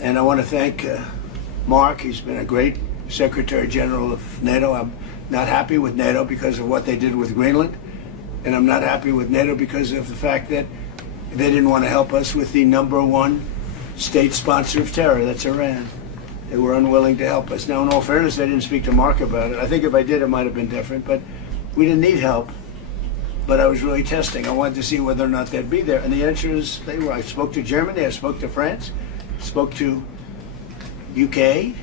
And I want to thank Mark. He's been a great Secretary General of NATO. I'm not happy with NATO because of what they did with Greenland. And I'm not happy with NATO because of the fact that they didn't want to help us with the #1 state sponsor of terror, that's Iran. They were unwilling to help us. Now, in all fairness, I didn't speak to Mark about it. I think if I did, it might have been different. But we didn't need help. But I was really testing. I wanted to see whether or not they'd be there. And the answer is they were. I spoke to Germany. I spoke to France. Spoke to UK.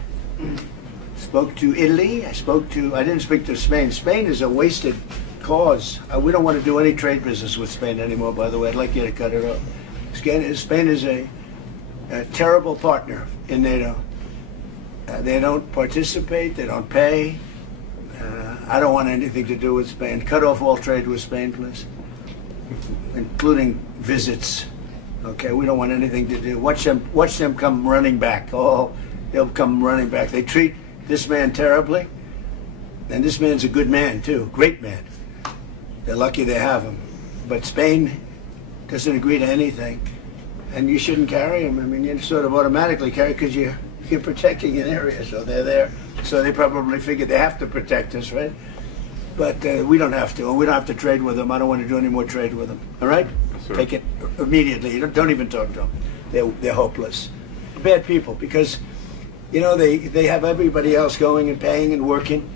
Spoke to Italy. I didn't speak to Spain. Spain is a wasted cause. We don't want to do any trade business with Spain anymore, by the way. I'd like you to cut it off. Spain is a terrible partner in NATO. They don't participate. They don't pay. I don't want anything to do with Spain. Cut off all trade with Spain, please, including visits. Okay, we don't want anything to do. Watch them come running back. Oh, they'll come running back. They treat this man terribly, and this man's a good man too, great man. They're lucky they have him. But Spain doesn't agree to anything, and you shouldn't carry him. I mean, you sort of automatically carry because you're protecting an area, so they're there. So they probably figure they have to protect us, right? But we don't have to, and we don't have to trade with them. I don't want to do any more trade with them. All right? Yes, take it immediately. Don't even talk to them. They're hopeless. Bad people, because they have everybody else going and paying and working.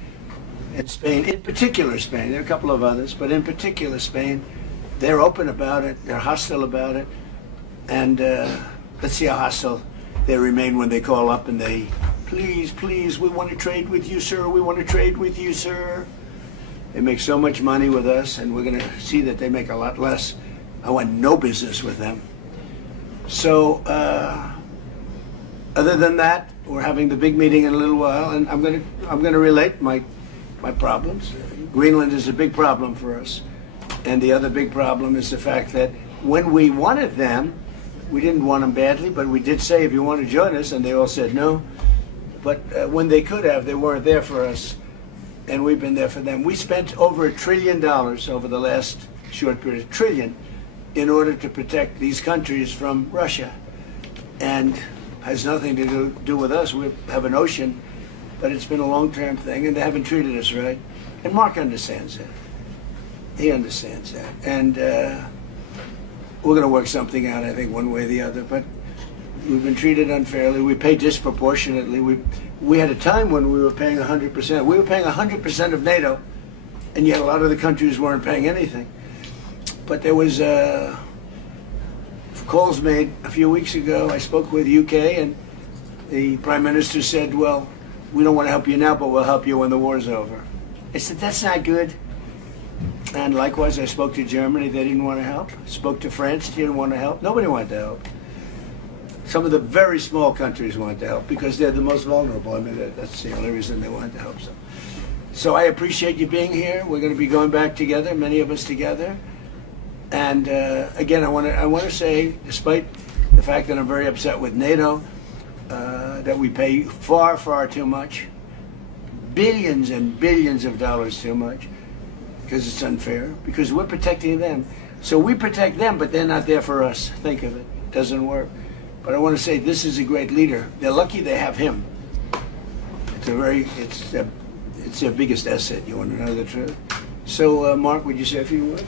In Spain, in particular Spain, there are a couple of others, but in particular Spain, they're open about it. They're hostile about it, and let's see how hostile they remain when they call up and they, please, we want to trade with you, sir. We want to trade with you, sir. They make so much money with us, and we're going to see that they make a lot less. I want no business with them. So, other than that, we're having the big meeting in a little while, and I'm going to relate my problems. Greenland is a big problem for us, and the other big problem is the fact that when we wanted them, we didn't want them badly, but we did say, if you want to join us, and they all said no. But when they could have, they weren't there for us, and we've been there for them. We spent over $1 trillion over the last short period, $1 trillion, in order to protect these countries from Russia, and has nothing to do with us. We have an ocean, but it's been a long-term thing, and they haven't treated us right. And Mark understands that. He understands that, and we're going to work something out, I think, one way or the other. But we've been treated unfairly. We pay disproportionately. We had a time when we were paying 100%. We were paying 100% of NATO, and yet a lot of the countries weren't paying anything. But there was calls made a few weeks ago. I spoke with UK, and the Prime Minister said, well, we don't want to help you now, but we'll help you when the war's over. I said, that's not good. And likewise, I spoke to Germany. They didn't want to help. Spoke to France. They didn't want to help. Nobody wanted to help. Some of the very small countries wanted to help because they're the most vulnerable. I mean, that's the only reason they wanted to help. So I appreciate you being here. We're going to be going back together, many of us together. And again, I want to say, despite the fact that I'm very upset with NATO, that we pay far, far too much, billions and billions of dollars too much, because it's unfair, because we're protecting them. So we protect them, but they're not there for us. Think of it. It doesn't work. But I want to say this is a great leader. They're lucky they have him. It's their biggest asset. You want to know the truth? So, Mark, would you say a few words?